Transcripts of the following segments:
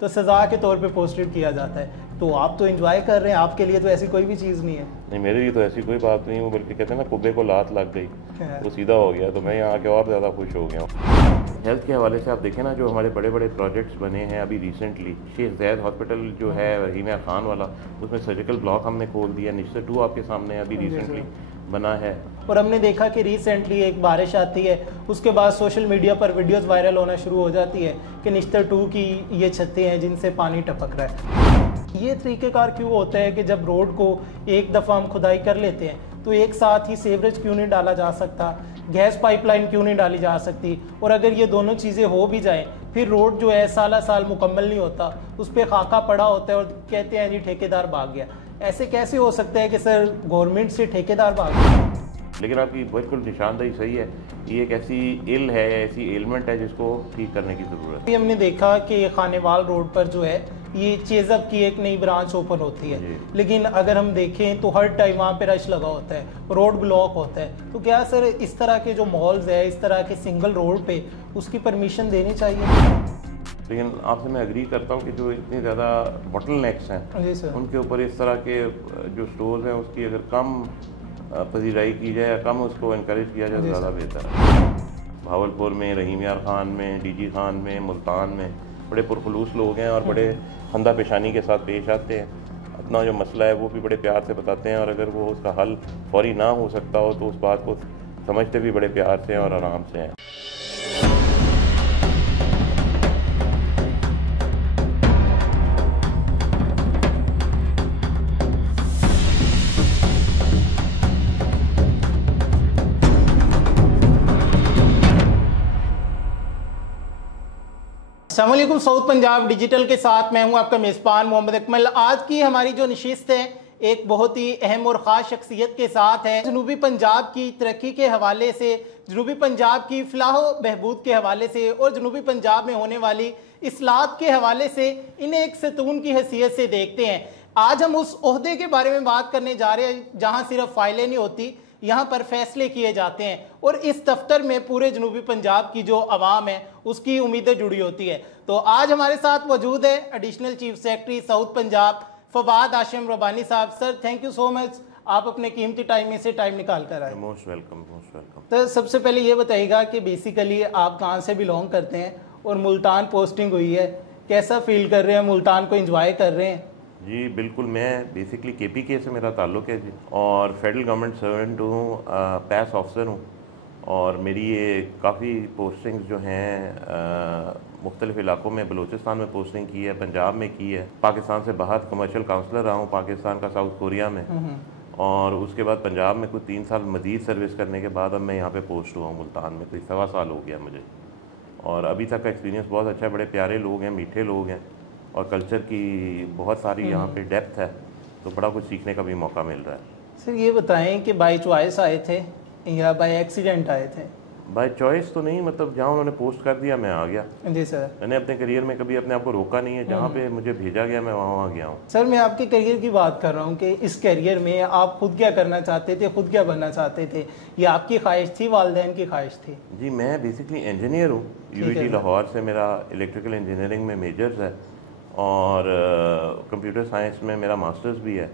तो सज़ा के तौर पे पोस्टेड किया जाता है। तो आप तो एंजॉय कर रहे हैं, आपके लिए तो ऐसी कोई भी चीज़ नहीं है। नहीं, मेरे लिए तो ऐसी कोई बात नहीं है, वो बल्कि कहते हैं ना कुब्बे को लात लग गई वो सीधा हो गया, तो मैं यहाँ आके और ज़्यादा खुश हो गया हूँ। हेल्थ के हवाले से आप देखें ना, जो हमारे बड़े बड़े प्रोजेक्ट्स बने हैं अभी रिसेंटली, शेख ज़ैद हॉस्पिटल जो है रहीम खान वाला, उसमें सर्जिकल ब्लॉक हमने खोल दिया। निश्चित 2 आपके सामने अभी रिसेंटली बना है। और हमने देखा कि रिसेंटली एक बारिश आती है, उसके बाद सोशल मीडिया पर वीडियोस वायरल होना शुरू हो जाती है कि निश्तर 2 की ये छतें हैं जिनसे पानी टपक रहा है। ये तरीक़ेकार क्यों होता है कि जब रोड को एक दफ़ा हम खुदाई कर लेते हैं तो एक साथ ही सीवरेज क्यों नहीं डाला जा सकता, गैस पाइपलाइन क्यों नहीं डाली जा सकती? और अगर ये दोनों चीज़ें हो भी जाएं फिर रोड जो है साल साल मुकम्मल नहीं होता, उस पर खाका पड़ा होता है और कहते हैं जी ठेकेदार भाग गया। ऐसे कैसे हो सकता है कि सर गवर्नमेंट से ठेकेदार भाग गया? लेकिन आपकी बिल्कुल निशानदेही सही है, ये एक ऐसी इल है, ऐसी एलिमेंट है जिसको ठीक करने की ज़रूरत है। हमने देखा कि खानेवाल रोड पर जो है ये चेज़अप की एक नई ब्रांच ओपन होती है, लेकिन अगर हम देखें तो हर टाइम वहाँ पे रश लगा होता है, रोड ब्लॉक होता है। तो क्या सर इस तरह के जो मॉल्स है, इस तरह के सिंगल रोड पे उसकी परमिशन देनी चाहिए? लेकिन आपसे मैं एग्री करता हूँ कि जो इतने ज़्यादा बॉटल नेक्स हैं उनके ऊपर इस तरह के जो स्टोर्स हैं उसकी अगर कम पजीराई की जाए या कम उसको इनक्रेज किया जाए तो ज़्यादा बेहतर है। भावलपुर में, रहीम यार खान में, डीजी खान में, मुल्तान में बड़े पुरखलूस लोग हैं और बड़े खंदा पेशानी के साथ पेश आते हैं। अपना जो मसला है वो भी बड़े प्यार से बताते हैं, और अगर वो उसका हल फौरी ना हो सकता हो तो उस बात को समझते भी बड़े प्यार से और आराम से हैं। अस्सलामुअलैकुम, साउथ पंजाब डिजिटल के साथ मैं हूं आपका मेज़बान मोहम्मद अकमल। आज की हमारी जो नशिस्त है एक बहुत ही अहम और ख़ास शख्सियत के साथ है। जनूबी पंजाब की तरक्की के हवाले से, जनूबी पंजाब की फलाह बहबूद के हवाले से और जनूबी पंजाब में होने वाली इस्लाहत के हवाले से इन्हें एक सतून की हैसियत से देखते हैं। आज हम उस ओहदे के बारे में बात करने जा रहे हैं जहाँ सिर्फ फाइलें नहीं होती, यहाँ पर फैसले किए जाते हैं, और इस दफ्तर में पूरे जनूबी पंजाब की जो आवाम है उसकी उम्मीदें जुड़ी होती है। तो आज हमारे साथ मौजूद है additional chief secretary south Punjab Fawad Hashim Rabbani साहब। Sir thank you so much, आप अपने कीमती टाइम में से टाइम निकाल कर आए। Most welcome, most welcome. तो सबसे पहले ये बताइएगा कि बेसिकली आप कहाँ से बिलोंग करते हैं और मुल्तान पोस्टिंग हुई है, कैसा फील कर रहे हैं, मुल्तान को एंजॉय कर रहे हैं? जी बिल्कुल, मैं बेसिकली KPK से मेरा ताल्लुक़ है जी, और फेडरल गवर्नमेंट सर्वेंट हूँ, पैस ऑफिसर हूँ, और मेरी ये काफ़ी पोस्टिंग्स जो हैं मुख्तलिफ इलाकों में, बलूचिस्तान में पोस्टिंग की है, पंजाब में की है, पाकिस्तान से बाहर कमर्शियल काउंसलर रहा हूँ पाकिस्तान का साउथ कोरिया में, और उसके बाद पंजाब में कुछ 3 साल मज़ीद सर्विस करने के बाद अब मैं यहाँ पे पोस्ट हुआ हूँ मुल्तान में, कोई 1.25 साल हो गया मुझे, और अभी तक का एक्सपीरियंस बहुत अच्छा है। बड़े प्यारे लोग हैं, मीठे लोग हैं, और कल्चर की बहुत सारी यहाँ पे डेप्थ है, तो बड़ा कुछ सीखने का भी मौका मिल रहा है। सर ये बताएं कि बाई चॉइस आए थे या बाई एक्सीडेंट आए थे? बाय चॉइस तो नहीं, मतलब जहाँ उन्होंने पोस्ट कर दिया मैं आ गया। जी सर। मैंने अपने करियर में कभी अपने आप को रोका नहीं है, जहाँ पे मुझे भेजा गया मैं वहाँ गया हूँ। सर मैं आपके करियर की बात कर रहा हूँ कि इस करियर में आप खुद क्या करना चाहते थे, खुद क्या बनना चाहते थे, ये आपकी ख्वाहिश थी, वालिदैन की ख्वाहिश थी? जी मैं बेसिकली इंजीनियर हूँ, UET लाहौर से मेरा इलेक्ट्रिकल इंजीनियरिंग में मेजर्स है, और कंप्यूटर साइंस में मेरा मास्टर्स भी है।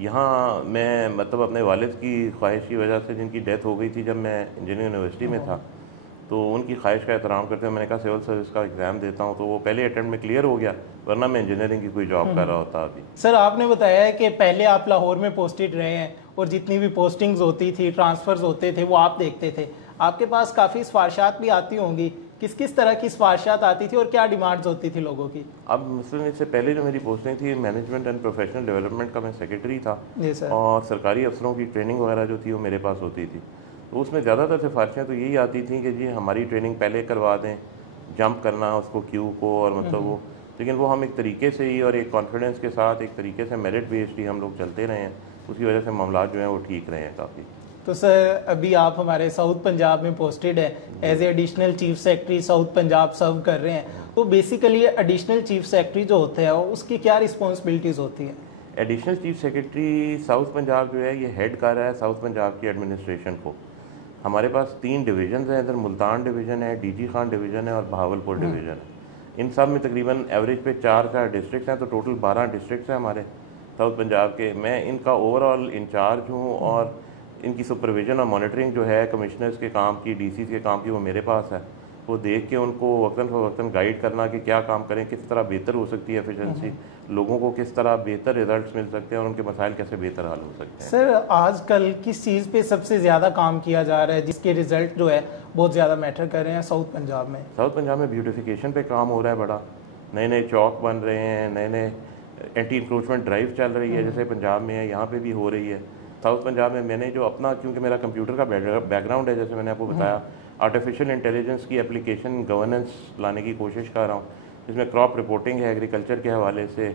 यहाँ मैं मतलब अपने वालिद की ख्वाहिश की वजह से, जिनकी डेथ हो गई थी जब मैं इंजीनियरिंग यूनिवर्सिटी में था, तो उनकी ख्वाहिश का एहतराम करते हुए मैंने कहा सिविल सर्विस का एग्ज़ाम देता हूँ, तो वो पहले अटेम्प्ट में क्लियर हो गया, वरना मैं इंजीनियरिंग की कोई जॉब कर रहा होता अभी। सर आपने बताया है कि पहले आप लाहौर में पोस्टेड रहे हैं और जितनी भी पोस्टिंग्स होती थी, ट्रांसफर्स होते थे, वो आप देखते थे। आपके पास काफ़ी सिफारिशात भी आती होंगी, किस किस तरह की सिफारिशात आती थी और क्या डिमांड्स होती थी लोगों की? अब मसलन इससे पहले जो मेरी पोस्टिंग थी मैनेजमेंट एंड प्रोफेशनल डेवलपमेंट का, मैं सेक्रेटरी था, और सरकारी अफसरों की ट्रेनिंग वगैरह जो थी वो मेरे पास होती थी, तो उसमें ज़्यादातर सिफारिशें तो यही आती थी कि जी हमारी ट्रेनिंग पहले करवा दें, जंप करना उसको क्यू को, और मतलब वो, लेकिन वो हम एक तरीके से ही और एक कॉन्फिडेंस के साथ एक तरीके से मेरिट बेस्ड ही हम लोग चलते रहे हैं, उसकी वजह से मामला जो हैं वो ठीक रहे हैं काफ़ी। तो सर अभी आप हमारे साउथ पंजाब में पोस्टेड है, as a additional chief secretary south Punjab serve कर रहे हैं, तो बेसिकली एडिशनल चीफ सेक्रेटरी जो होते हैं उसकी क्या रिस्पॉन्सिबिलिटीज़ होती हैं? Additional chief secretary south Punjab जो है ये हेड कर रहा है साउथ पंजाब की एडमिनिस्ट्रेशन को। हमारे पास 3 डिवीज़न हैं, इधर मुल्तान डिवीज़न है, DG खान डिवीज़न है, और भावलपुर डिवीज़न है। इन सब में तकरीबन एवरेज पे 4 डिस्ट्रिक्ट्स हैं, तो टोटल 12 डिस्ट्रिक्ट्स हैं हमारे साउथ पंजाब के। मैं इनका ओवरऑल इंचार्ज हूँ और इनकी सुपरविजन और मॉनिटरिंग जो है कमिश्नर्स के काम की, डीसी के काम की, वो मेरे पास है। वो देख के उनको वक्तन फ़वक्तन गाइड करना कि क्या काम करें, किस तरह बेहतर हो सकती है एफिशिएंसी, लोगों को किस तरह बेहतर रिजल्ट्स मिल सकते हैं और उनके मसाइल कैसे बेहतर हल हो सकते हैं। सर आजकल किस चीज़ पे सबसे ज़्यादा काम किया जा रहा है जिसके रिजल्ट जो है बहुत ज़्यादा मैटर कर रहे हैं साउथ पंजाब में? साउथ पंजाब में ब्यूटिफिकेशन पे काम हो रहा है बड़ा, नए नए चौक बन रहे हैं, नए नए एंटी इंक्रोचमेंट ड्राइव चल रही है, जैसे पंजाब में है यहाँ पे भी हो रही है। साउथ पंजाब में मैंने जो अपना, क्योंकि मेरा कंप्यूटर का बैकग्राउंड है, जैसे मैंने आपको बताया, आर्टिफिशियल इंटेलिजेंस की एप्लीकेशन गवर्नेंस लाने की कोशिश कर रहा हूँ, जिसमें क्रॉप रिपोर्टिंग है एग्रीकल्चर के हवाले से,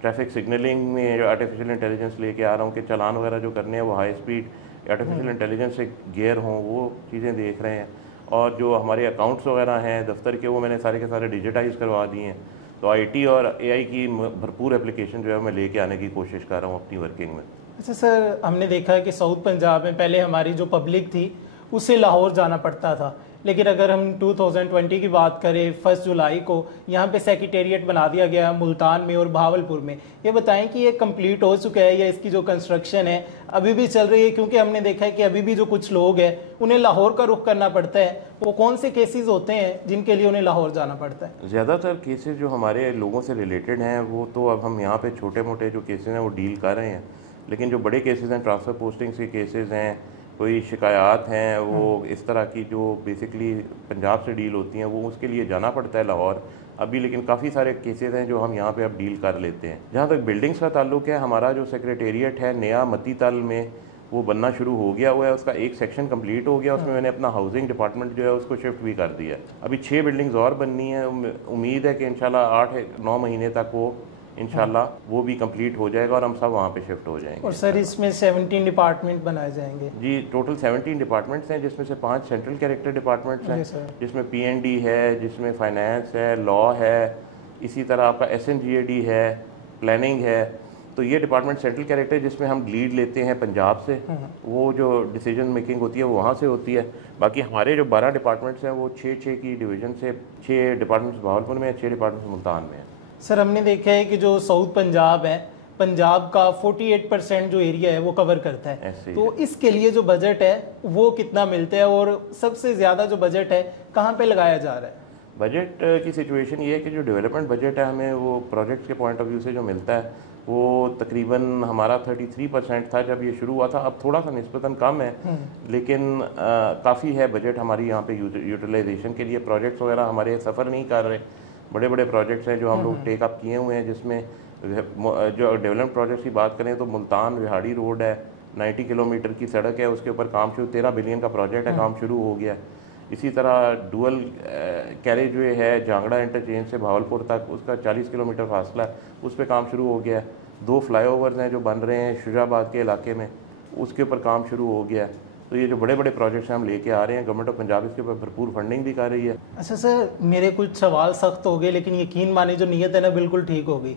ट्रैफिक सिग्नलिंग में आर्टिफिशियल इंटेलिजेंस लेके आ रहा हूँ कि चालान वगैरह जो करने हैं वो हाई स्पीड आर्टिफिशियल इंटेलिजेंस से गियर हों, वो चीज़ें देख रहे हैं। और जो हमारे अकाउंट्स वगैरह हैं दफ्तर के, वो मैंने सारे के सारे डिजिटाइज करवा दिए हैं। तो आईटी और एआई की भरपूर एप्लीकेशन जो है मैं लेके आने की कोशिश कर रहा हूँ अपनी वर्किंग में। अच्छा सर, हमने देखा है कि साउथ पंजाब में पहले हमारी जो पब्लिक थी उसे लाहौर जाना पड़ता था, लेकिन अगर हम 2020 की बात करें 1 जुलाई को यहाँ पे सेक्रेटेरिएट बना दिया गया मुल्तान में और बहावलपुर में। ये बताएं कि ये कंप्लीट हो चुका है या इसकी जो कंस्ट्रक्शन है अभी भी चल रही है? क्योंकि हमने देखा है कि अभी भी जो कुछ लोग हैं उन्हें लाहौर का रुख करना पड़ता है। वो कौन से केसेस होते हैं जिनके लिए उन्हें लाहौर जाना पड़ता है? ज़्यादातर केसेस जो हमारे लोगों से रिलेटेड हैं वो तो अब हम यहाँ पे छोटे मोटे जो केसेस हैं वो डील कर रहे हैं, लेकिन जो बड़े केसेस हैं, ट्रांसफ़र पोस्टिंग्स के केसेस हैं, कोई शिकायत हैं, वो इस तरह की जो बेसिकली पंजाब से डील होती हैं, वो उसके लिए जाना पड़ता है लाहौर अभी। लेकिन काफ़ी सारे केसेस हैं जो हम यहाँ पे अब डील कर लेते हैं। जहाँ तक बिल्डिंग्स का ताल्लुक है, हमारा जो सेक्रेटेरिएट है नया मती तल में वो बनना शुरू हो गया हुआ है, उसका एक सेक्शन कंप्लीट हो गया, उसमें मैंने अपना हाउसिंग डिपार्टमेंट जो है उसको शिफ्ट भी कर दिया है। अभी 6 बिल्डिंग्स और बननी है, उम्मीद है कि इंशाल्लाह 8-9 महीने तक वो इंशाल्लाह वो भी कंप्लीट हो जाएगा और हम सब वहाँ पे शिफ्ट हो जाएंगे। और सर इसमें 17 डिपार्टमेंट बनाए जाएंगे? जी, टोटल 17 डिपार्टमेंट्स हैं, जिसमें से 5 सेंट्रल कैरेक्टर डिपार्टमेंट्स हैं, जिसमें पीएनडी है, जिसमें फाइनेंस है, लॉ है, इसी तरह आपका एसएनजीएडी है, प्लानिंग है। तो ये डिपार्टमेंट सेंट्रल कैरेक्टर जिसमें हम लीड लेते हैं पंजाब से, वो जो डिसीजन मेकिंग होती है वो वहाँ से होती है। बाकी हमारे जो 12 डिपार्टमेंट्स हैं वो 6-6 की डिवीजन से, 6 डिपार्टमेंट्स भावलपुर में है, 6 डिपार्टमेंट्स मुल्तान में है। सर हमने देखा है कि जो साउथ पंजाब है, पंजाब का 48% जो एरिया है वो कवर करता है, तो इसके लिए जो बजट है वो कितना मिलता है और सबसे ज़्यादा जो बजट है कहाँ पे लगाया जा रहा है? बजट की सिचुएशन ये है कि जो डेवलपमेंट बजट है हमें वो प्रोजेक्ट्स के पॉइंट ऑफ व्यू से जो मिलता है वो तकरीबन हमारा 33% था जब ये शुरू हुआ था। अब थोड़ा सा निस्बतन कम है, लेकिन काफ़ी है बजट हमारी यहाँ पे यूटिलाइजेशन के लिए। प्रोजेक्ट्स वगैरह हमारे सफ़र नहीं कर रहे, बड़े बड़े प्रोजेक्ट्स हैं जो हम लोग टेक अप किए हुए हैं, जिसमें जो डेवलपमेंट प्रोजेक्ट्स की बात करें तो मुल्तान विहाड़ी रोड है, 90 किलोमीटर की सड़क है, उसके ऊपर काम शुरू, 13 बिलियन का प्रोजेक्ट है, काम शुरू हो गया। इसी तरह डुअल कैरेज वे है जांगड़ा इंटरचेंज से भावलपुर तक, उसका 40 किलोमीटर फासला है, उस पर काम शुरू हो गया। 2 फ्लाईओवर्स हैं जो बन रहे हैं शुजाबाद के इलाके में, उसके ऊपर काम शुरू हो गया। तो ये जो बड़े बड़े प्रोजेक्ट्स हम लेके आ रहे हैं, गवर्नमेंट ऑफ पंजाब इसके ऊपर भरपूर फंडिंग भी कर रही है। अच्छा सर, मेरे कुछ सवाल सख्त हो गए, लेकिन यकीन माने जो नीयत है ना बिल्कुल ठीक होगी,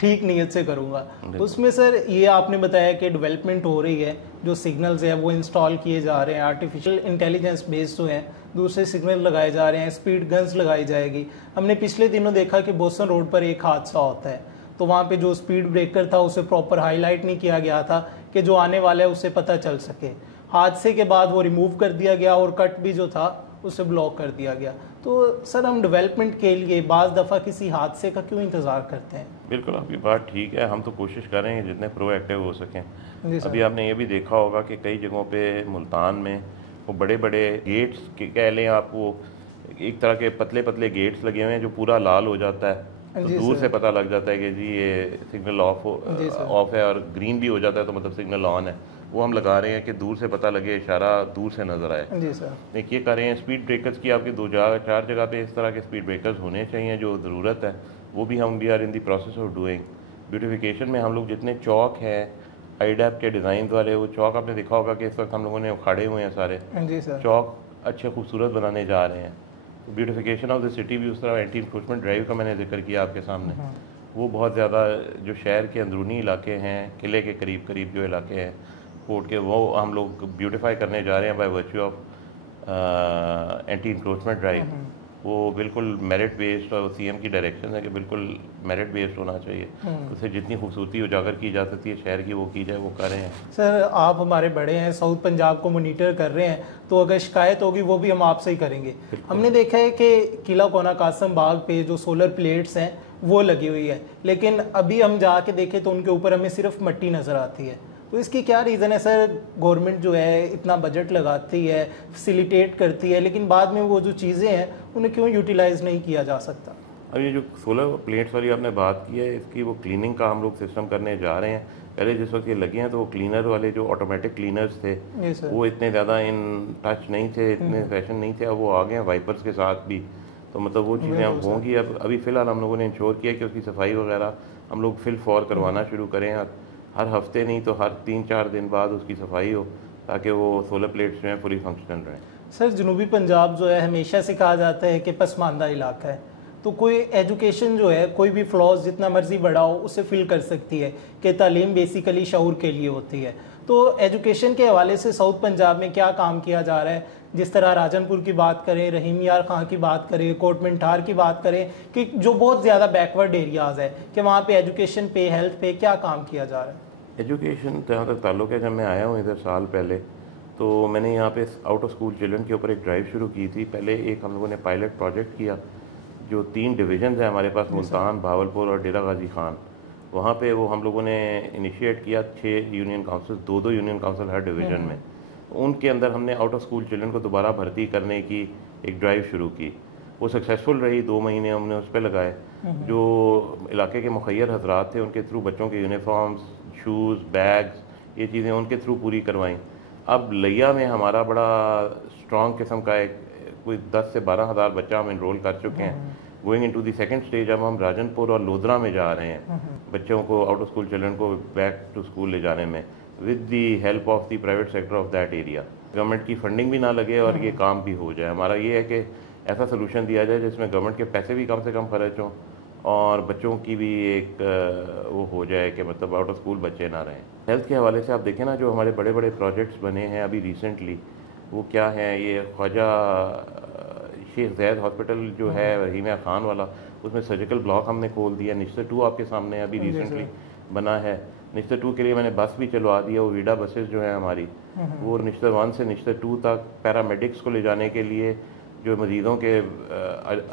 ठीक नीयत से करूँगा। उसमें सर ये आपने बताया कि डेवलपमेंट हो रही है, जो सिग्नल्स है वो इंस्टॉल किए जा रहे हैं, आर्टिफिशियल इंटेलिजेंस बेस्ड जो हैं, दूसरे सिग्नल लगाए जा रहे हैं, स्पीड गन्स लगाई जाएगी। हमने पिछले दिनों देखा कि बोसन रोड पर एक हादसा होता है, तो वहाँ पे जो स्पीड ब्रेकर था उसे प्रॉपर हाईलाइट नहीं किया गया था कि जो आने वाला है उसे पता चल सके। हादसे के बाद वो रिमूव कर दिया गया और कट भी जो था उसे ब्लॉक कर दिया गया। तो सर हम डेवलपमेंट के लिए बाज़ दफ़ा किसी हादसे का क्यों इंतज़ार करते हैं? बिल्कुल आपकी बात ठीक है, हम तो कोशिश करेंगे जितने प्रोएक्टिव हो सकें। अभी आपने ये भी देखा होगा कि कई जगहों पे मुल्तान में वो बड़े बड़े गेट्स कह लें आप, वो एक तरह के पतले पतले गेट्स लगे हुए हैं जो पूरा लाल हो जाता है, तो दूर से पता लग जाता है कि जी ये सिग्नल ऑफ है, और ग्रीन भी हो जाता है तो मतलब सिग्नल ऑन है। वो हम लगा रहे हैं कि दूर से पता लगे, इशारा दूर से नज़र आए। जी सर। एक ये कर रहे हैं स्पीड ब्रेकर्स की, आपकी 2-4 जगह पे इस तरह के स्पीड ब्रेकर्स होने चाहिए जो ज़रूरत है, वो भी हम we are in the process of doing. Beautification में हम लोग जितने चौक हैं आईडैप के डिज़ाइन वाले, वो चौक आपने देखा होगा कि इस वक्त हम लोगों ने उखाड़े हुए हैं सारे। जी सर। चौक अच्छे खूबसूरत बनाने जा रहे हैं। ब्यूटिफिकेशन ऑफ द सिटी भी उस तरह, एंटी इंक्रोचमेंट ड्राइव का मैंने जिक्र किया आपके सामने, वो बहुत ज़्यादा जो शहर के अंदरूनी इलाके हैं, किले के करीब करीब जो इलाके हैं कोर्ट के, वो हम लोग ब्यूटिफाई करने जा रहे हैं by virtue of anti encroachment drive. वो बिल्कुल मेरिट बेस्ड, और सीएम की डायरेक्शन है कि बिल्कुल मेरिट बेस्ड होना चाहिए। उससे जितनी खूबसूरती उजागर की जा सकती है शहर की वो की जाए, वो कर रहे हैं। सर आप हमारे बड़े हैं, साउथ पंजाब को मोनीटर कर रहे हैं, तो अगर शिकायत होगी वो भी हम आपसे ही करेंगे। हमने देखा है कि किला कोना कासम बाग पे जो सोलर प्लेट्स हैं वो लगी हुई है, लेकिन अभी हम जाके देखें तो उनके ऊपर हमें सिर्फ मिट्टी नज़र आती है। तो इसकी क्या रीज़न है सर? गवर्नमेंट जो है इतना बजट लगाती है, फैसिलिटेट करती है, लेकिन बाद में वो जो चीज़ें हैं उन्हें क्यों यूटिलाइज नहीं किया जा सकता? अब ये जो सोलर प्लेट्स वाली आपने बात की है, इसकी वो क्लीनिंग का हम लोग सिस्टम करने जा रहे हैं। पहले जिस वक्त ये लगे हैं तो वो क्लीनर वाले जो ऑटोमेटिक क्लीनर्स थे वो इतने ज़्यादा इन टच नहीं थे, इतने फैशन नहीं थे। अब वो आ गए हैं वाइपर्स के साथ भी, तो मतलब वो चीज़ें अब होंगी। अब अभी फ़िलहाल हम लोगों ने इंश्योर किया कि उसकी सफाई वगैरह हम लोग फिल फॉर करवाना शुरू करें। हर हफ्ते नहीं तो हर 3-4 दिन बाद उसकी सफाई हो, ताकि वो सोलर प्लेट्स जो हैं पूरी फंक्शनल रहें। सर जनूबी पंजाब जो है हमेशा से कहा जाता है कि पसमानदा इलाका है, तो कोई एजुकेशन जो है कोई भी फ्लॉज जितना मर्जी बड़ा हो उसे फिल कर सकती है कि तालीम बेसिकली शऊर के लिए होती है। तो एजुकेशन के हवाले से साउथ पंजाब में क्या काम किया जा रहा है? जिस तरह राजनपुर की बात करें, रहीम यार खां की बात करें, कोटमिंठार की बात करें, कि जो बहुत ज़्यादा बैकवर्ड एरियाज़ है, कि वहाँ पे एजुकेशन पे, हेल्थ पे क्या काम किया जा रहा है? एजुकेशन जहाँ तक ताल्लुक़ है, जब मैं आया हूँ इधर साल पहले, तो मैंने यहाँ पे आउट ऑफ स्कूल चिल्ड्रन के ऊपर एक ड्राइव शुरू की थी। पहले एक हम लोगों ने पायलट प्रोजेक्ट किया, जो 3 डिवीज़न है हमारे पास, मुल्तान, भावलपुर और डेरा गाजी खान। वहाँ पे वो हम लोगों ने इनिशिएट किया 6 यूनियन काउंसिल, 2-2 यूनियन काउंसिल हर डिवीज़न में। उनके अंदर हमने आउट ऑफ स्कूल चिल्ड्रन को दोबारा भर्ती करने की एक ड्राइव शुरू की। वो सक्सेसफुल रही, 2 महीने हमने उस पर लगाए। जो इलाके के मुखैर हजरात थे उनके थ्रू बच्चों के यूनिफॉर्म्स, शूज़, बैग्स, ये चीज़ें उनके थ्रू पूरी करवाई। अब लिया में हमारा बड़ा स्ट्रॉन्ग किस्म का एक कोई 10 से 12 हज़ार बच्चा हम इनरोल कर चुके हैं। Going into the second stage अब हम राजनपुर और लोधरा में जा रहे हैं बच्चों को, आउट ऑफ स्कूल चिल्ड्रन को बैक टू स्कूल ले जाने में, with the help of the private sector of that area. Government की फंडिंग भी ना लगे और ये काम भी हो जाए। हमारा ये है कि ऐसा सोल्यूशन दिया जाए जिसमें गवर्नमेंट के पैसे भी कम से कम खर्च हों और बच्चों की भी एक वो हो जाए कि मतलब आउट ऑफ स्कूल बच्चे ना रहें। हेल्थ के हवाले से आप देखें ना, जो हमारे बड़े बड़े प्रोजेक्ट्स बने हैं अभी रिसेंटली, वो क्या हैं? ये ख्वाजा शेख जैद हॉस्पिटल जो है रहीम खान वाला, उसमें सर्जिकल ब्लॉक हमने खोल दिया। निश्तर 2 आपके सामने अभी रिसेंटली बना है। निश्तर 2 के लिए मैंने बस भी चलवा दिया। वो वीडा बसेस जो हैं हमारी, वो निश्तर 1 से निश्तर 2 तक पैरामेडिक्स को ले जाने के लिए, जो मरीज़ों के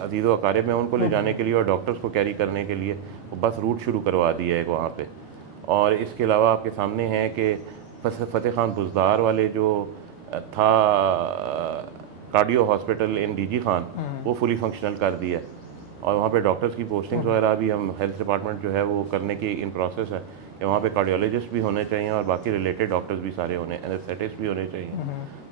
अजीज़ व अकारिब में उनको ले जाने के लिए और डॉक्टर्स को कैरी करने के लिए वो बस रूट शुरू करवा दिया है वहाँ पे। और इसके अलावा आपके सामने है कि फतेह खान बुजदार वाले जो था cardio hospital in DG Khan, वो फुली फंक्शनल कर दिया है और वहाँ पे डॉक्टर्स की पोस्टिंग्स वगैरह भी हम हेल्थ डिपार्टमेंट जो है वो करने की इन प्रोसेस है कि वहाँ पे कार्डियोलॉजिस्ट भी होने चाहिए और बाकी रिलेटेड डॉक्टर्स भी सारे होने, एनेस्थेटिस्ट भी होने चाहिए।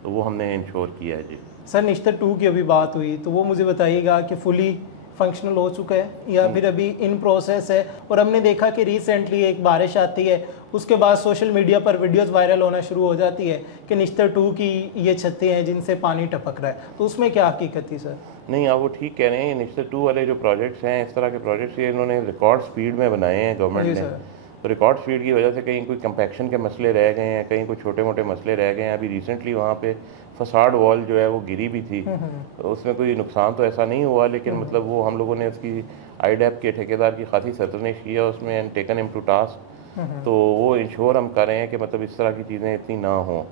तो वो हमने इंश्योर किया है जी। सर निश्तर 2 की अभी बात हुई, तो वो मुझे बताइएगा कि फुली फंक्शनल हो चुका है या फिर अभी इन प्रोसेस है? और हमने देखा कि रिसेंटली एक बारिश आती है, उसके बाद सोशल मीडिया पर वीडियोस वायरल होना शुरू हो जाती है कि निश्तर 2 की ये छतें हैं जिनसे पानी टपक रहा है, तो उसमें क्या हकीकत थी सर? नहीं, आप वो ठीक कह रहे हैं। निश्तर 2 वाले जो प्रोजेक्ट्स हैं, इस तरह के प्रोजेक्ट्स ये इन्होंने रिकॉर्ड स्पीड में बनाए हैं गवर्नमेंट ने। तो रिकॉर्ड स्पीड की वजह से कहीं कोई कंपैक्शन के मसले रह गए हैं, कहीं कोई छोटे मोटे मसले रह गए हैं। अभी रिसेंटली वहाँ पे फसाड वॉल जो है वो गिरी भी थी, तो उसमें कोई नुकसान तो ऐसा नहीं हुआ, लेकिन मतलब वो हम लोगों ने उसकी आईडैप के ठेकेदार की खासी सरतनिश किया उसमें, टेकन हिम टू टास्क। तो वो इंश्योर हम कर रहे हैं कि मतलब इस तरह की चीज़ें इतनी ना हों।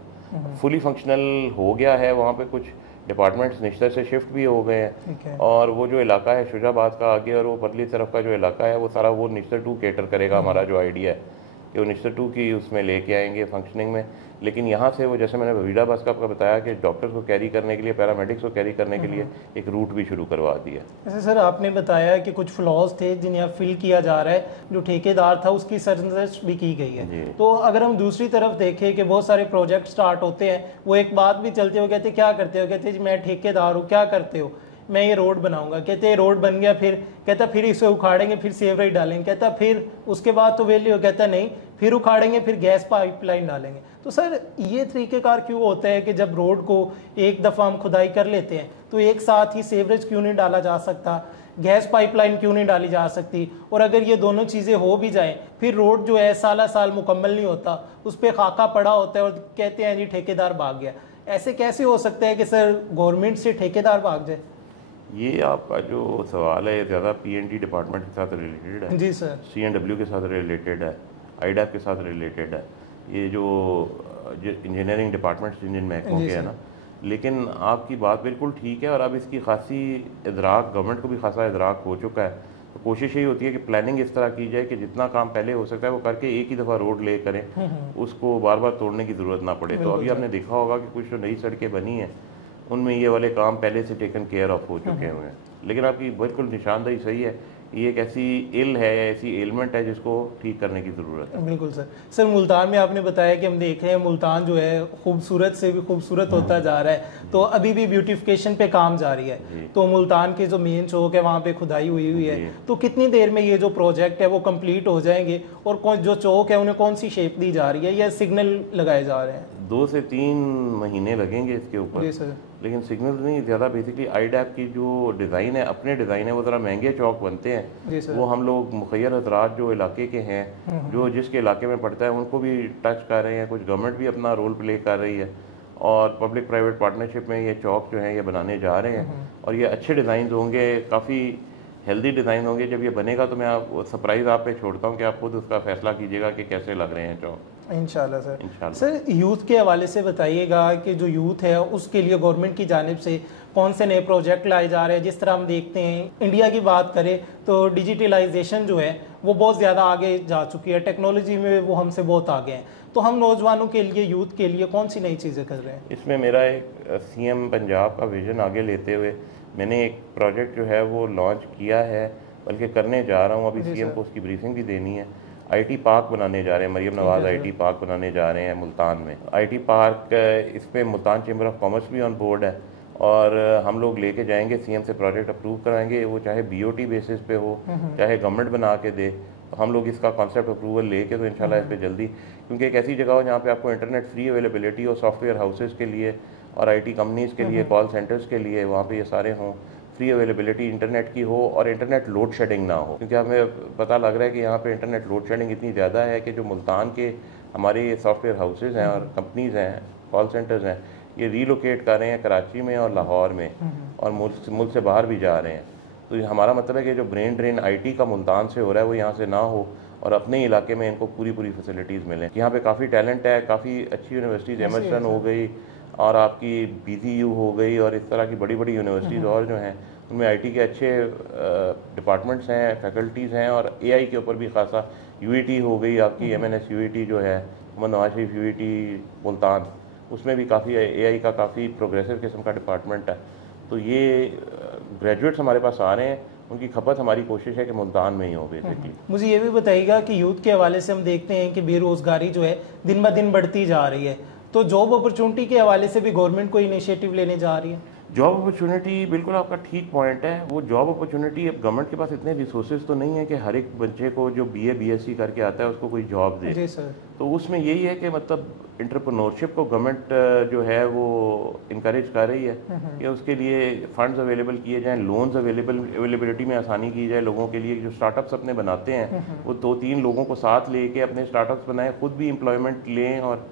फुली फंक्शनल हो गया है, वहाँ पे कुछ डिपार्टमेंट्स निश्तर से शिफ्ट भी हो गए हैं और वो जो इलाका है शुजाबाद का आगे और वो पतली तरफ का जो इलाका है वो सारा वो निश्तर 2 केटर करेगा। हमारा जो आइडिया है कि वो निश्तर 2 की उसमें लेके आएंगे फंक्शनिंग में। लेकिन यहाँ से वो, जैसे मैंने वीडा बस का आपको बताया कि डॉक्टर्स को कैरी करने के लिए, पैरामेडिक्स को कैरी करने के लिए एक रूट भी शुरू करवा दिया। ऐसे सर आपने बताया कि कुछ फ्लॉज थे जिन्हें अब फिल किया जा रहा है, जो ठेकेदार था उसकी सरजर्श भी की गई है। तो अगर हम दूसरी तरफ देखें कि बहुत सारे प्रोजेक्ट स्टार्ट होते हैं, वो एक बात भी चलते हो, कहते क्या करते हो, कहते जी मैं ठेकेदार हूँ, क्या करते हो, मैं ये रोड बनाऊंगा, कहते रोड बन गया, फिर कहता फिर इसे उखाड़ेंगे, फिर सेवरेज डालेंगे, कहता फिर उसके बाद तो वेली हो, कहता नहीं फिर उखाड़ेंगे, फिर गैस पाइपलाइन डालेंगे। तो सर ये तरीकेकार क्यों होता है कि जब रोड को एक दफ़ा हम खुदाई कर लेते हैं तो एक साथ ही सेवरेज क्यों नहीं डाला जा सकता, गैस पाइपलाइन क्यों नहीं डाली जा सकती? और अगर ये दोनों चीज़ें हो भी जाएं, फिर रोड जो है साल मुकम्मल नहीं होता, उस पर खाका पड़ा होता है और कहते हैं जी ठेकेदार भाग गया। ऐसे कैसे हो सकता है कि सर गवर्नमेंट से ठेकेदार भाग जाए? ये आपका जो सवाल है ज़्यादा पीएनडी डिपार्टमेंट के साथ रिलेटेड है। जी सर। सीएनडब्ल्यू के साथ रिलेटेड है, आईडैप के साथ रिलेटेड है, ये जो इंजीनियरिंग डिपार्टमेंट्स जिन महकमों के हैं ना। लेकिन आपकी बात बिल्कुल ठीक है और अब इसकी खासी इदराक गवर्नमेंट को भी खासा इदराक हो चुका है। तो कोशिश यही होती है कि प्लानिंग इस तरह की जाए कि जितना काम पहले हो सकता है वो करके एक ही दफ़ा रोड ले करें, उसको बार बार तोड़ने की ज़रूरत ना पड़े। तो अभी आपने देखा होगा कि कुछ जो नई सड़कें बनी हैं उनमें ये वाले काम पहले से टेकन केयर ऑफ हो चुके हुए हैं। लेकिन आपकी बिल्कुल निशानदेही सही है, ये एक ऐसी इल है, ऐसी एलिमेंट है जिसको ठीक करने की ज़रूरत है। बिल्कुल सर। सर मुल्तान में आपने बताया कि हम देख रहे हैं मुल्तान जो है खूबसूरत से भी खूबसूरत होता जा रहा है, तो अभी भी ब्यूटिफिकेशन पे काम जारी है। तो मुल्तान के जो मेन चौक है वहाँ पे खुदाई हुई है, तो कितनी देर में ये जो प्रोजेक्ट है वो कंप्लीट हो जाएंगे और कौन जो चौक है उन्हें कौन सी शेप दी जा रही है या सिग्नल लगाए जा रहे हैं? 2 से 3 महीने लगेंगे इसके ऊपर, लेकिन सिग्नल नहीं ज़्यादा। बेसिकली आईडैप की जो डिज़ाइन है, अपने डिज़ाइन है, वो ज़रा महंगे चौक बनते हैं। वो हम लोग मुखैर हजरात जो इलाके के हैं, जो जिसके इलाके में पड़ता है, उनको भी टच कर रहे हैं। कुछ गवर्नमेंट भी अपना रोल प्ले कर रही है और पब्लिक प्राइवेट पार्टनरशिप में ये चौक जो है ये बनाने जा रहे हैं। और ये अच्छे डिज़ाइन होंगे, काफ़ी हेल्दी डिज़ाइन होंगे। जब ये बनेगा तो मैं आप सरप्राइज़ आप पे छोड़ता हूँ कि आप खुद उसका फैसला कीजिएगा कि कैसे लग रहे हैं चौक। इंशाल्लाह सर। सर यूथ के हवाले से बताइएगा कि जो यूथ है उसके लिए गवर्नमेंट की जानिब से कौन से नए प्रोजेक्ट लाए जा रहे हैं? जिस तरह हम देखते हैं इंडिया की बात करें तो डिजिटलाइजेशन जो है वो बहुत ज़्यादा आगे जा चुकी है, टेक्नोलॉजी में वो हमसे बहुत आगे हैं। तो हम नौजवानों के लिए, यूथ के लिए कौन सी नई चीज़ें कर रहे हैं? इसमें मेरा एक सीएम पंजाब का विजन आगे लेते हुए मैंने एक प्रोजेक्ट जो है वो लॉन्च किया है, बल्कि करने जा रहा हूँ। अभी सीएम को उसकी ब्रीफिंग भी देनी है। आईटी पार्क बनाने जा रहे हैं, मरियम नवाज आईटी पार्क बनाने जा रहे हैं मुल्तान में। आईटी पार्क, इसमें मुल्तान चैम्बर ऑफ कॉमर्स भी ऑन बोर्ड है और हम लोग लेके जाएंगे, सीएम से प्रोजेक्ट अप्रूव कराएंगे। वो चाहे बीओटी बेसिस पे हो, चाहे गवर्नमेंट बना के दे, तो हम लोग इसका कॉन्सेप्ट अप्रूवल लेके तो इंशाल्लाह इस पर जल्दी, क्योंकि एक ऐसी जगह हो जहाँ पे आपको इंटरनेट फ्री अवेलेबिलिटी हो, सॉफ्टवेयर हाउसेज़ के लिए और आईटी कंपनीज़ के लिए, कॉल सेंटर्स के लिए, वहाँ पे ये सारे हों, फ्री अवेलेबिलिटी इंटरनेट की हो और इंटरनेट लोड शेडिंग ना हो। क्योंकि हमें पता लग रहा है कि यहाँ पे इंटरनेट लोड शेडिंग इतनी ज़्यादा है कि जो मुल्तान के हमारे ये सॉफ्टवेयर हाउसेज़ हैं और कंपनीज़ हैं, कॉल सेंटर्स हैं, ये रीलोकेट कर रहे हैं कराची में और लाहौर में और मुल्क से बाहर भी जा रहे हैं। तो ये हमारा मतलब है कि जो ब्रेन ड्रेन आईटी का मुल्तान से हो रहा है वो यहाँ से ना हो और अपने इलाके में इनको पूरी फैसिलिटीज़ मिलें। यहाँ पे काफ़ी टैलेंट है, काफ़ी अच्छी यूनिवर्सिटीज़, एमएसएन हो गई और आपकी बीजीयू हो गई और इस तरह की बड़ी बड़ी यूनिवर्सिटीज़ और जो हैं उनमें आईटी के अच्छे डिपार्टमेंट्स हैं, फैकल्टीज़ हैं और एआई के ऊपर भी खासा, यूईटी हो गई आपकी, एमएनएस यूईटी जो है, मोहम्मद नवाज शरीफ यूईटी मुल्तान, उसमें भी काफ़ी एआई का काफ़ी प्रोग्रेसिव किस्म का डिपार्टमेंट है। तो ये ग्रेजुएट्स हमारे पास आ रहे हैं, उनकी खपत हमारी कोशिश है कि मुल्तान में ही हो बेसिकली। मुझे ये भी बताइएगा कि यूथ के हवाले से हम देखते हैं कि बेरोज़गारी जो है दिन ब दिन बढ़ती जा रही है, तो जॉब अपॉर्चुनिटी के हवाले से भी गवर्नमेंट को इनिशिएटिव लेने जा रही है? जॉब अपॉर्चुनिटी, बिल्कुल आपका ठीक पॉइंट है। वो जॉब अपॉर्चुनिटी, अब गवर्नमेंट के पास इतने रिसोर्सेज तो नहीं है कि हर एक बच्चे को जो बीए बीएससी करके आता है उसको कोई जॉब दे। जी सर। तो उसमें यही है कि मतलब एंटरप्रेन्योरशिप को गवर्नमेंट जो है वो इनकरेज कर रही है कि उसके लिए फंड्स अवेलेबल किए जाएं, लोन्स अवेलेबिलिटी में आसानी की जाए लोगों के लिए। जो स्टार्टअप्स अपने बनाते हैं वो 2-3 लोगों को साथ लेके अपने स्टार्टअप्स बनाएं, खुद भी एम्प्लॉयमेंट लें और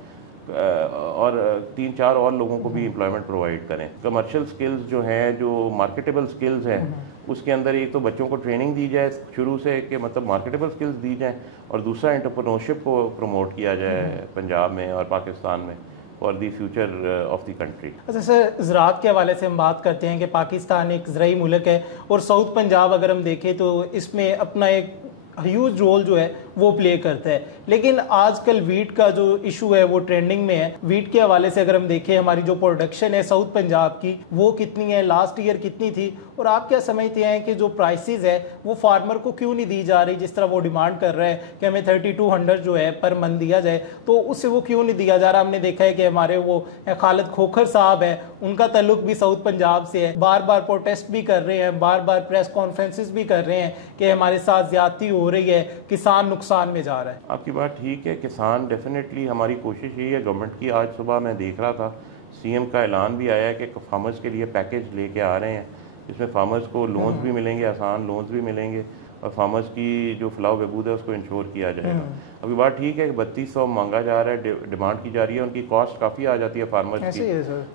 3-4 और लोगों को भी एम्प्लॉयमेंट प्रोवाइड करें। कमर्शियल स्किल्स जो हैं, जो मार्केटेबल स्किल्स हैं, उसके अंदर एक तो बच्चों को ट्रेनिंग दी जाए शुरू से कि मतलब मार्केटेबल स्किल्स दी जाएं और दूसरा एंटरप्रेन्योरशिप को प्रमोट किया जाए पंजाब में और पाकिस्तान में for the future of the country. अच्छा सर, ज़राअत के हवाले से हम बात करते हैं कि पाकिस्तान एक ज़राई मुल्क है और साउथ पंजाब अगर हम देखें तो इसमें अपना एक ह्यूज रोल जो है वो प्ले करता है। लेकिन आजकल वीट का जो इशू है वो ट्रेंडिंग में है। वीट के हवाले से अगर हम देखें हमारी जो प्रोडक्शन है साउथ पंजाब की वो कितनी है, लास्ट ईयर कितनी थी, और आप क्या समझते हैं कि जो प्राइसेस है वो फार्मर को क्यों नहीं दी जा रही जिस तरह वो डिमांड कर रहा है कि हमें 3200 जो है पर मंथ दिया जाए, तो उससे वो क्यों नहीं दिया जा रहा? हमने देखा है कि हमारे वो खालिद खोखर साहब है, उनका ताल्लुक भी साउथ पंजाब से है, बार बार प्रोटेस्ट भी कर रहे हैं, बार बार प्रेस कॉन्फ्रेंसेस भी कर रहे हैं कि हमारे साथ ज्यादती हो रही है, किसान नुकसान में जा रहा है। आपकी बात ठीक है, किसान डेफिनेटली, हमारी कोशिश यही है गवर्नमेंट की। आज सुबह मैं देख रहा था सीएम का ऐलान भी आया है कि फार्मर्स के लिए पैकेज लेके आ रहे हैं, इसमें फार्मर्स को लोन्स भी मिलेंगे, आसान लोन्स भी मिलेंगे और फार्मर्स की जो फलाह बहबूद है उसको इंश्योर किया जाएगा। अभी बात ठीक है कि 3200 मांगा जा रहा है, डिमांड की जा रही है, उनकी कॉस्ट काफ़ी आ जाती है फार्मर्स की,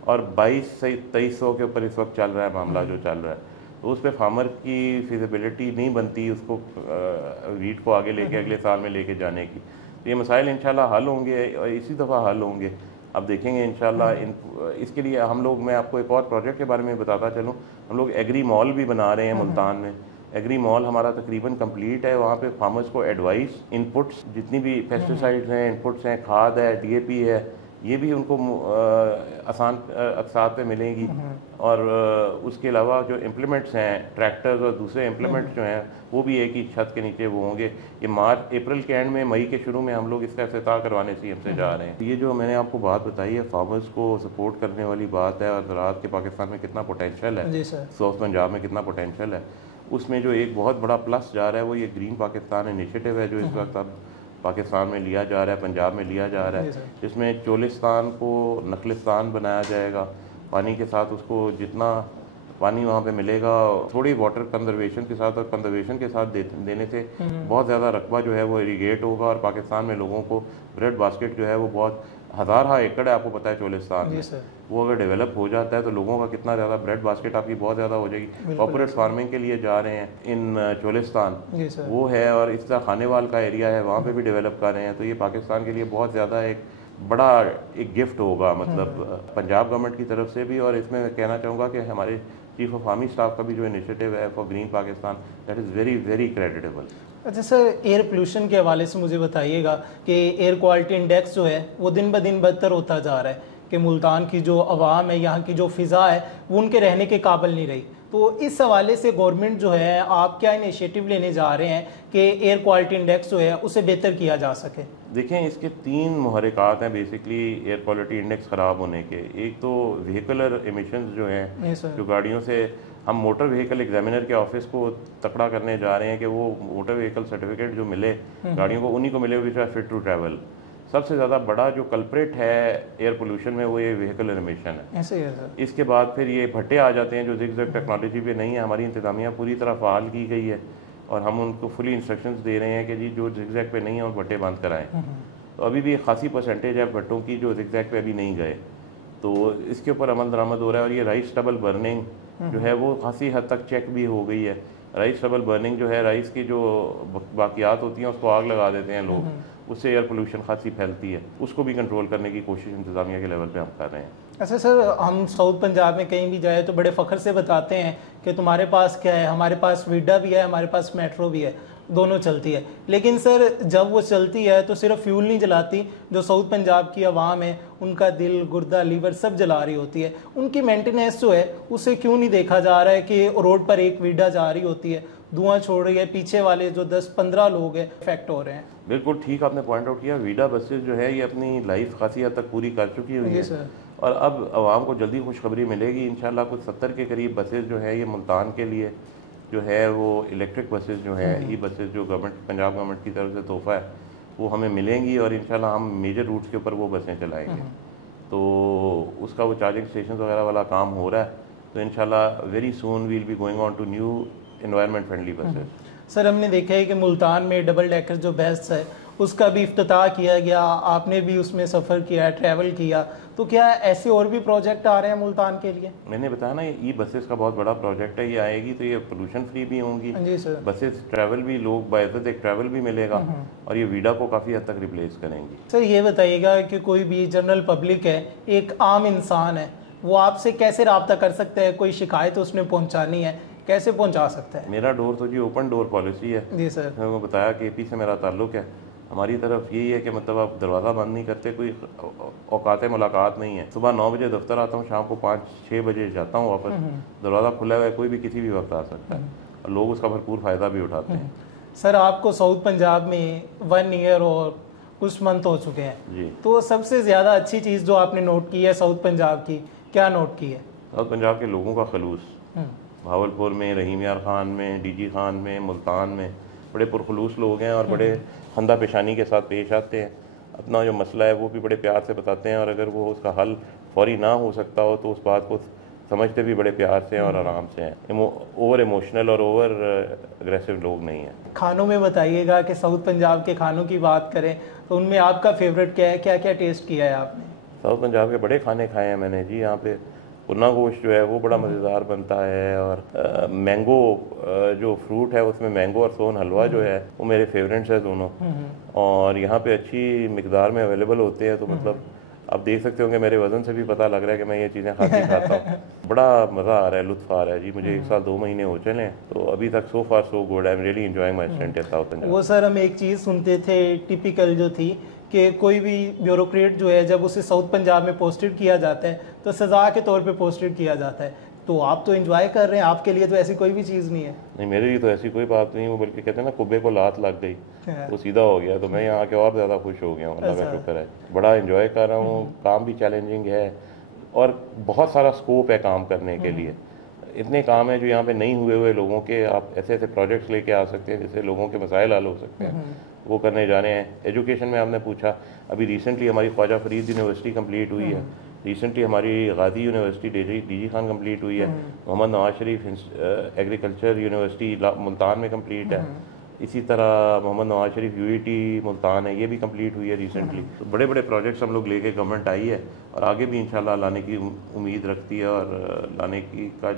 और 2200-2300 के ऊपर इस वक्त चल रहा है मामला जो चल रहा है। तो उस पर फार्मर की फिजिबिलिटी नहीं बनती उसको वीट को आगे लेके अगले साल में लेके जाने की। तो ये मसाइल इंशाल्लाह हल होंगे और इसी दफ़ा हल होंगे। अब देखेंगे इंशाल्लाह इसके लिए हम लोग, मैं आपको एक और प्रोजेक्ट के बारे में बताता चलूँ, हम लोग एग्री मॉल भी बना रहे हैं मुल्तान में। एग्री मॉल हमारा तकरीबन कंप्लीट है। वहाँ पे फार्मर्स को एडवाइस, इनपुट्स, जितनी भी पेस्टिसाइड्स हैं, इनपुट्स हैं, खाद है, DAP है, ये भी उनको आसान अक़सात पे मिलेंगी। और उसके अलावा जो इम्प्लीमेंट्स हैं, ट्रैक्टर्स और दूसरे इम्प्लीमेंट्स जो हैं, वो भी एक ही छत के नीचे वो होंगे। ये अप्रैल के एंड में, मई के शुरू में हम लोग इसका इफ्तिताह करवाने CM से जा रहे हैं। ये जो मैंने आपको बात बताई है, फार्मर्स को सपोर्ट करने वाली बात है और ज़राअत के पाकिस्तान में कितना पोटेंशियल है, साउथ पंजाब में कितना पोटेंशियल है, उसमें जो एक बहुत बड़ा प्लस जा रहा है वो ये ग्रीन पाकिस्तान इनिशिएटिव है जो इस वक्त अब पाकिस्तान में लिया जा रहा है, पंजाब में लिया जा रहा है, जिसमें चोलिस्तान को नखलिस्तान बनाया जाएगा। पानी के साथ उसको जितना पानी वहाँ पे मिलेगा, थोड़ी वाटर कंजर्वेशन के साथ और कंजर्वेशन के साथ देने से बहुत ज़्यादा रकबा जो है वो इरीगेट होगा और पाकिस्तान में लोगों को ब्रेड बास्केट जो है वो बहुत हज़ार एकड़ है, आपको पता है चोलिस्तान में, वो अगर डेवलप हो जाता है तो लोगों का कितना ज़्यादा ब्रेड बास्केट आपकी बहुत ज़्यादा हो जाएगी। कॉर्पोरेट फार्मिंग के लिए जा रहे हैं इन चोलिस्तान, वो है, और इस तरह खानेवाल का एरिया है, वहाँ पे भी डेवलप कर रहे हैं। तो ये पाकिस्तान के लिए बहुत ज़्यादा एक बड़ा एक गिफ्ट होगा, मतलब पंजाब गवर्नमेंट की तरफ से भी। और इसमें मैं कहना चाहूँगा कि हमारे चीफ ऑफ आर्मी स्टाफ का भी जो इनिशिएटिव है for green Pakistan, that is very very creditable. अच्छा सर, एयर पोल्यूशन के हवाले से मुझे बताइएगा कि एयर क्वालिटी इंडेक्स जो है वो दिन ब दिन बदतर होता जा रहा है कि मुल्तान की जो आवाम है, यहाँ की जो फ़िज़ा है वो उनके रहने के काबिल नहीं रही। तो इस हवाले से गवर्नमेंट जो है, आप क्या इनिशिएटिव लेने जा रहे हैं कि एयर क्वालिटी इंडेक्स जो है उसे बेहतर किया जा सके? देखें, इसके 3 मुहर्रिकात हैं बेसिकली एयर क्वालिटी इंडेक्स ख़राब होने के। एक तो व्हीकलर एमिशंस जो हैं, जो गाड़ियों से, हम मोटर व्हीकल एग्जामिनर के ऑफिस को तकड़ा करने जा रहे हैं कि वो मोटर व्हीकल सर्टिफिकेट जो मिले गाड़ियों को, उन्हीं को मिले which are fit to travel. सबसे ज़्यादा बड़ा जो कल्प्रेट है एयर पोल्यूशन में वो ये व्हीकल एमिशन है। ऐसे ही है सर। इसके बाद फिर ये भट्टे आ जाते हैं जो ज़िगज़ैग टेक्नोलॉजी पे नहीं है। हमारी इंतज़ामिया पूरी तरह फ़ाल की गई है और हम उनको फुली इंस्ट्रक्शंस दे रहे हैं कि जी जो ज़िगज़ैग पे नहीं है वो भट्टे बंद कराएं। तो अभी भी खासी परसेंटेज है भट्टों की जो ज़िगज़ैग पे अभी नहीं गए, तो इसके ऊपर अमल दरामद हो रहा है। और ये राइस ट्रबल बर्निंग जो है वो खासी हद तक चेक भी हो गई है। राइस ट्रबल बर्निंग जो है, राइस की जो बाकियात होती हैं उसको आग लगा देते हैं लोग, उससे एयर पोल्यूशन खासी फैलती है। उसको भी कंट्रोल करने की कोशिश इंतज़ामिया के लेवल पे हम कर रहे हैं। अच्छा सर, हम साउथ पंजाब में कहीं भी जाए तो बड़े फ़ख्र से बताते हैं कि तुम्हारे पास क्या है, हमारे पास वीडा भी है, हमारे पास मेट्रो भी है, दोनों चलती है। लेकिन सर जब वो चलती है तो सिर्फ फ्यूल नहीं जलाती, जो साउथ पंजाब की आवाम है उनका दिल, गुर्दा, लीवर सब जला रही होती है। उनकी मेंटेनेंस जो है उसे क्यों नहीं देखा जा रहा है कि रोड पर एक वीडा जा रही होती है, धुआं छोड़ रही है, पीछे वाले जो 10-15 लोग हैं इफेक्ट हो रहे हैं। बिल्कुल ठीक आपने पॉइंट आउट किया। वीडा बसेज जो है ये अपनी लाइफ खासी हद तक पूरी कर चुकी हुई है और अब आवाम को जल्दी खुशखबरी मिलेगी इंशाल्लाह। कुछ 70 के करीब बसेज जो है ये मुल्तान के लिए जो है वो इलेक्ट्रिक बसेज जो है, ई बसेज जो गवर्नमेंट, पंजाब गवर्नमेंट की तरफ से तोहफा है, वो हमें मिलेंगी और इंशाल्लाह हम मेजर रूट्स के ऊपर वो बसें चलाएंगे। तो उसका वो चार्जिंग स्टेशन वगैरह वाला काम हो रहा है, तो इंशाल्लाह very soon will be going on to new environment friendly buses. Sir हमने देखा है कि मुल्तान में डबल डेकर जो बस है उसका भी इफ्तिताह किया गया, आपने भी उसमें सफ़र किया, ट्रैवल किया, तो क्या ऐसे और भी प्रोजेक्ट आ रहे हैं मुल्तान के लिए? मैंने बताया ना, ये ई बसेस का बहुत बड़ा प्रोजेक्ट है। ये आएगी तो ये पोल्यूशन फ्री भी होंगी बसेस, ट्रैवल भी, लोग बाइज़्ज़त एक ट्रैवल भी मिलेगा और ये वीडा को काफ़ी हद तक रिप्लेस करेंगी। सर ये बताइएगा कि कोई भी जनरल पब्लिक है, एक आम इंसान है, वो आपसे कैसे रब्ता कर सकता है? कोई शिकायत उसने पहुँचानी है, कैसे पहुँचा सकता है? मेरा डोर तो जी ओपन डोर पॉलिसी है। जी सर। मैंने बताया KP से मेरा ताल्लुक़ है। हमारी तरफ यही है कि मतलब आप दरवाज़ा बंद नहीं करते, कोई औकात मुलाकात नहीं है। सुबह 9 बजे दफ्तर आता हूँ, शाम को 5-6 बजे जाता हूँ वापस। दरवाज़ा खुला हुआ है, कोई भी किसी भी वक्त आ सकता है और लोग उसका भरपूर फ़ायदा भी उठाते हैं। सर आपको साउथ पंजाब में 1 ईयर और कुछ मंथ हो चुके हैं जी, तो सबसे ज़्यादा अच्छी चीज़ जो आपने नोट की है साउथ पंजाब की, क्या नोट की है? साउथ पंजाब के लोगों का खलूस, भावलपुर में, रहीम यार खान में, DG खान में, मुल्तान में बड़े पुरखलूस लोग हैं और बड़े खंदा पेशानी के साथ पेश आते हैं। अपना जो मसला है वो भी बड़े प्यार से बताते हैं और अगर वो उसका हल फौरी ना हो सकता हो तो उस बात को समझते भी बड़े प्यार से और आराम से हैं। ओवर इमोशनल और ओवर अग्रेसिव लोग नहीं हैं। खानों में बताइएगा कि साउथ पंजाब के खानों की बात करें तो उनमें आपका फेवरेट क्या है, क्या क्या टेस्ट किया है आपने? साउथ पंजाब के बड़े खाने खाए हैं मैंने जी। यहाँ पे भुना गोश्त जो है वो बड़ा मज़ेदार बनता है, और मैंगो जो फ्रूट है उसमें मैंगो और सोन हलवा जो है वो मेरे फेवरेट्स है दोनों, और यहाँ पे अच्छी मिकदार में अवेलेबल होते हैं। तो मतलब आप देख सकते होंगे मेरे वज़न से भी पता लग रहा है कि मैं ये चीज़ें खाता हूँ। बड़ा मज़ा आ रहा है, लुत्फ़ आ रहा है जी। मुझे 1 साल 2 महीने हो चले हैं, तो अभी तक so far so good. I am really enjoying my stint in south Punjab. वो सर हम एक चीज़ सुनते थे टिपिकल जो थी कि कोई भी ब्यूरोक्रेट जो है जब उसे साउथ पंजाब में पोस्टेड किया जाता है तो सज़ा के तौर पे पोस्टेड किया जाता है। तो आप तो एंजॉय कर रहे हैं, आपके लिए तो ऐसी कोई भी चीज़ नहीं है। नहीं, मेरे लिए तो ऐसी कोई बात नहीं है, बल्कि कहते हैं ना कुब्बे को लात लग गई वो सीधा हो गया। तो मैं यहाँ के और ज़्यादा खुश हो गया हूँ, अल्लाह का शुक्र है। बड़ा एंजॉय कर रहा हूँ, काम भी चैलेंजिंग है और बहुत सारा स्कोप है काम करने के लिए। इतने काम हैं जो यहाँ पे नहीं हुए लोगों के, आप ऐसे ऐसे प्रोजेक्ट्स लेके आ सकते हैं जिससे लोगों के मसाइल हल हो सकते हैं, वो करने जा रहे हैं। एजुकेशन में आपने पूछा, अभी रिसेंटली हमारी ख्वाजा फरीद यूनिवर्सिटी कंप्लीट हुई है, रिसेंटली हमारी गाजी यूनिवर्सिटी डीजी खान कंप्लीट हुई है, मोहम्मद नवाज शरीफ एग्रीकल्चर यूनिवर्सिटी मुल्तान में कंप्लीट है, इसी तरह मोहम्मद नवाज शरीफ यूईटी मुल्तान है, ये भी कंप्लीट हुई है रिसेंटली। तो बड़े बड़े प्रोजेक्ट्स हम लोग लेके गवर्नमेंट आई है और आगे भी इंशाल्लाह लाने की उम्मीद रखती है और लाने की का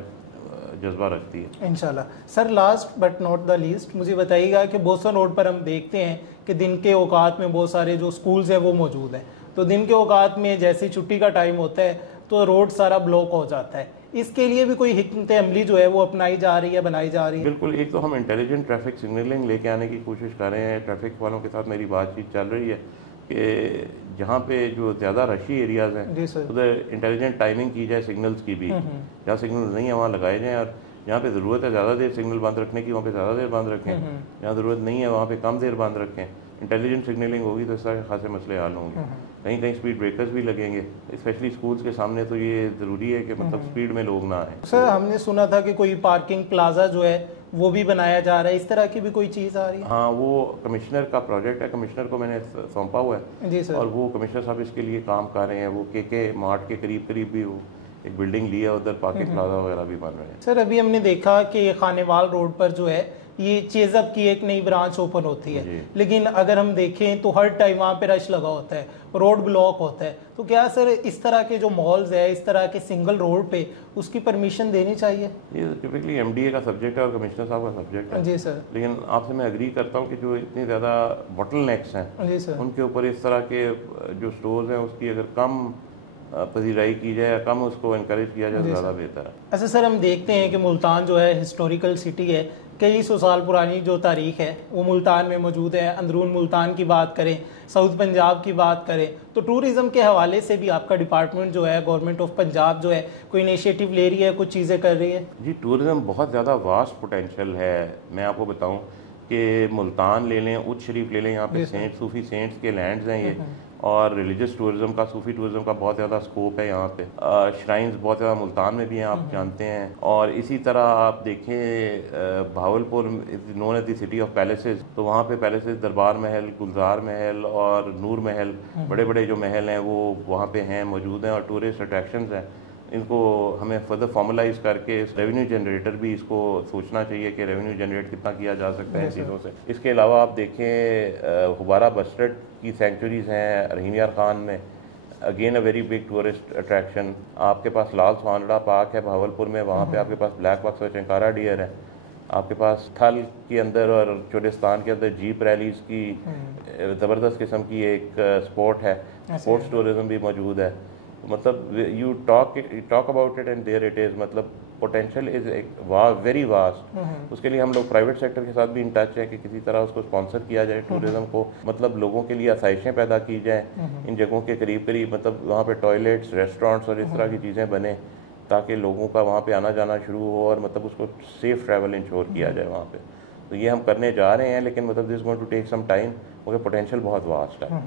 जज्बा रखती है इंशाल्लाह। Sir last but not the least मुझे बताइएगा कि बोसन रोड पर हम देखते हैं कि दिन के औकात में बहुत सारे जो स्कूल्स हैं वो मौजूद हैं, तो दिन के औकात में जैसे छुट्टी का टाइम होता है तो रोड सारा ब्लॉक हो जाता है। इसके लिए भी कोई हिकमत अमली जो है वो अपनाई जा रही है, बनाई जा रही है? बिल्कुल, एक तो हम इंटेलिजेंट ट्रैफिक सिग्नलिंग लेके आने की कोशिश कर रहे हैं। ट्रैफिक वालों के साथ मेरी बातचीत चल रही है कि जहाँ पे जो ज़्यादा रशी एरियाज़ हैं उधर इंटेलिजेंट टाइमिंग की जाए सिग्नल्स की भी, जहाँ सिग्नल नहीं है वहाँ लगाए जाएँ, और जहाँ पे ज़रूरत है ज़्यादा देर सिग्नल बंद रखने की वहाँ पे ज़्यादा देर बंद रखें, जहाँ ज़रूरत नहीं है वहाँ पे कम देर बंद रखें। इंटेलिजेंट सिग्नलिंग होगी तो इस तरह के खासे मसले हल होंगे। कहीं कहीं स्पीड ब्रेकर्स भी लगेंगे, स्पेशली स्कूल्स के सामने, तो ये ज़रूरी है कि मतलब स्पीड में लोग ना आए। सर हमने सुना था कि कोई पार्किंग प्लाजा जो है वो भी बनाया जा रहा है, इस तरह की भी कोई चीज़ आ रही है? हाँ, वो कमिश्नर का प्रोजेक्ट है, कमिश्नर को मैंने सौंपा हुआ है जी सर, और वो कमिश्नर साहब इसके लिए काम कर रहे हैं। वो के मार्ट के करीब करीब भी वो एक बिल्डिंग लिया, उधर पार्किंग प्लाजा वगैरह भी बन रहे हैं। सर अभी हमने देखा कि खानेवाल रोड पर जो है ये चेजअप की एक नई ब्रांच ओपन होती है, लेकिन अगर हम देखें तो हर टाइम वहाँ पे रश लगा होता है, रोड ब्लॉक होता है। तो क्या सर इस तरह के जो मॉल्स है, इस तरह के सिंगल रोड पे उसकी परमिशन देनी चाहिए? ये टिपिकली एमडीए का सब्जेक्ट है और कमिश्नर साहब का सब्जेक्ट है। जी सर। लेकिन आपसे मैं एग्री करता हूँ कि जो इतनी ज़्यादा बॉटलनेक्स हैं जी सर, उनके ऊपर इस तरह के जो स्टोर्स हैं उसकी अगर कम पजीराई की जाए या कम उसको इनकरेज किया जाए ज़्यादा बेहतर है। अच्छा सर हम देखते हैं कि मुल्तान जो है हिस्टोरिकल सिटी है, कई सौ साल पुरानी जो तारीख है वो मुल्तान में मौजूद है। अंदरून मुल्तान की बात करें, साउथ पंजाब की बात करें, तो टूरिज़्म के हवाले से भी आपका डिपार्टमेंट जो है, गवर्नमेंट ऑफ पंजाब जो है, कोई इनिशिएटिव ले रही है, कुछ चीज़ें कर रही है? जी, टूरिज़्म बहुत ज़्यादा वास्ट पोटेंशियल है। मैं आपको बताऊं कि मुल्तान ले लें, उच्च शरीफ ले लें, यहाँ पे सूफी सेंट्स के लैंड्स हैं ये, और रिलीजियस टूरिज़्म का, सूफी टूरिज़्म का बहुत ज़्यादा स्कोप है यहाँ पे। श्राइन्स बहुत ज़्यादा मुल्तान में भी हैं, आप जानते हैं। और इसी तरह आप देखें Bahawalpur known as the city of palaces, तो वहाँ पे पैलेसेस, दरबार महल, गुलजार महल और नूर महल, बड़े बड़े जो महल हैं वो वहाँ पे हैं, मौजूद हैं और टूरिस्ट अट्रैक्शंस हैं। इनको हमें फर्दर फॉर्मलाइज करके रेवेन्यू जनरेटर भी इसको सोचना चाहिए कि रेवेन्यू जनरेट कितना किया जा सकता है इन चीज़ों से। इसके अलावा आप देखें हुबारा बस्टर्ड की सेंचुरीज़ हैं रहीम यार खान में, again a very big tourist attraction. आपके पास लाल स्वानड़ा पार्क है भावलपुर में, वहाँ पे आपके पास ब्लैक बक्स और चंकारा डियर है। आपके पास थल के अंदर और चोलिस्तान के अंदर जीप रैलीज की ज़बरदस्त किस्म की एक स्पोर्ट है, स्पोर्ट्स टूरिज़म भी मौजूद है। मतलब you talk about it and there it is, मतलब पोटेंशियल इज़ वेरी वास्ट। उसके लिए हम लोग प्राइवेट सेक्टर के साथ भी इन टच है कि किसी तरह उसको स्पॉन्सर किया जाए टूरिज़्म को, मतलब लोगों के लिए आसाइशें पैदा की जाए इन जगहों के करीब करीब, मतलब वहाँ पे टॉयलेट्स, रेस्टोरेंट्स और इस तरह की चीज़ें बने ताकि लोगों का वहाँ पे आना जाना शुरू हो और मतलब उसको सेफ़ ट्रैवल इंश्योर किया जाए वहाँ पे। तो ये हम करने जा रहे हैं, लेकिन मतलब this going to take some time, क्योंकि पोटेंशियल बहुत वास्ट है।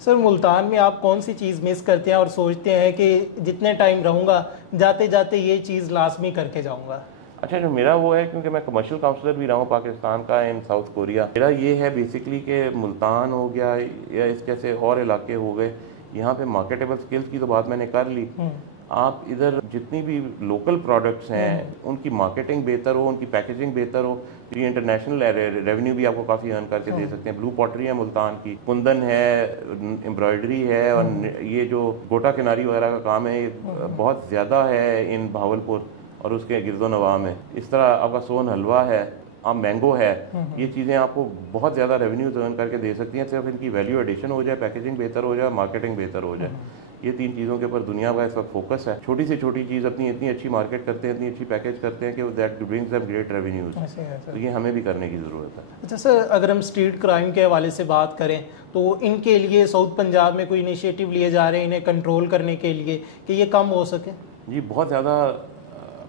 सर मुल्तान में आप कौन सी चीज़ मिस करते हैं और सोचते हैं कि जितने टाइम रहूँगा जाते जाते ये चीज़ लाजमी करके जाऊँगा? अच्छा, जो मेरा वो है, क्योंकि मैं कमर्शियल काउंसलर भी रहा हूँ पाकिस्तान का इन साउथ कोरिया, मेरा ये है बेसिकली कि मुल्तान हो गया या इस जैसे और इलाके हो गए, यहाँ पे मार्केटेबल स्किल्स की तो बात मैंने कर ली, आप इधर जितनी भी लोकल प्रोडक्ट्स हैं उनकी मार्केटिंग बेहतर हो, उनकी पैकेजिंग बेहतर हो, तो ये इंटरनेशनल रेवेन्यू भी आपको काफ़ी अर्न करके दे सकते हैं। ब्लू पॉटरी है मुल्तान की, कुंदन है, एम्ब्रॉयडरी है, और ये जो गोटा किनारी वगैरह का काम है ये बहुत ज़्यादा है इन भावलपुर और उसके गिरदोनवा में। इस तरह आपका सोन हलवा है, आप मैंगो है, ये चीज़ें आपको बहुत ज़्यादा रेवेन्यूज अर्न करके दे सकती हैं, सिर्फ इनकी वैल्यू एडिशन हो जाए, पैकेजिंग बेहतर हो जाए, मार्केटिंग बेहतर हो जाए। ये 3 चीज़ों के ऊपर दुनिया का इस वक्त फोकस है। छोटी से छोटी चीज़ अपनी इतनी अच्छी मार्केट करते हैं, इतनी अच्छी पैकेज करते हैं कि that brings them great revenues. तो ये हमें भी करने की ज़रूरत है। अच्छा सर, अगर हम स्ट्रीट क्राइम के हवाले से बात करें तो इनके लिए साउथ पंजाब में कोई इनिशिएटिव लिए जा रहे हैं इन्हें कंट्रोल करने के लिए कि ये कम हो सके? जी, बहुत ज़्यादा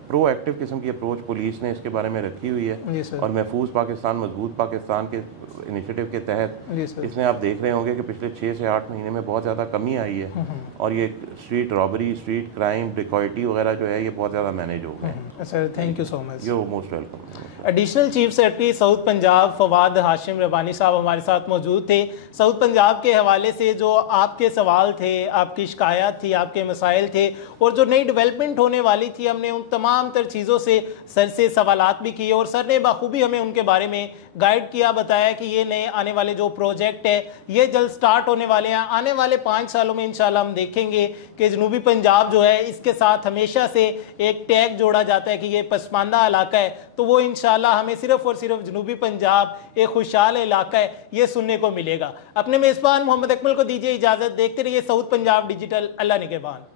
प्रोएक्टिव किस्म की अप्रोच पुलिस ने इसके बारे में रखी हुई है, और महफूज पाकिस्तान मजबूत पाकिस्तान के इनिशिएटिव के तहत इसमें आप देख रहे होंगे कि पिछले 6 से 8 महीने में बहुत ज़्यादा कमी आई है, और ये street robbery, street crime, dacoity वगैरह जो है ये बहुत ज़्यादा मैनेज हो गए हैं। Sir thank you so much. You most welcome. Additional chief secretary south Punjab Fawad Hashim Rabbani साहब हमारे साथ मौजूद थे। साउथ पंजाब के हवाले से जो आपके सवाल थे, आपकी शिकायत थी, आपके मसाइल थे, और जो नई डेवलपमेंट होने वाली थी, हमने उन तमाम तर चीज़ों से सर से सवालात भी किए और सर ने बाखूबी हमें उनके बारे में गाइड किया, बताया कि ये नए आने वाले जो प्रोजेक्ट है ये जल्द स्टार्ट होने वाले हैं। आने वाले 5 सालों में इंशाल्लाह हम देखेंगे कि जनूबी पंजाब जो है इसके साथ हमेशा से एक टैग जोड़ा जाता है कि ये पसमानदा इलाका है, तो वो इंशाल्लाह हमें सिर्फ और सिर्फ जनूबी पंजाब एक खुशहाल इलाका है ये सुनने को मिलेगा। अपने मेज़बान मोहम्मद अकमल को दीजिए इजाज़त। देखते रहिए साउथ पंजाब डिजिटल। अल्लाह निगहबान।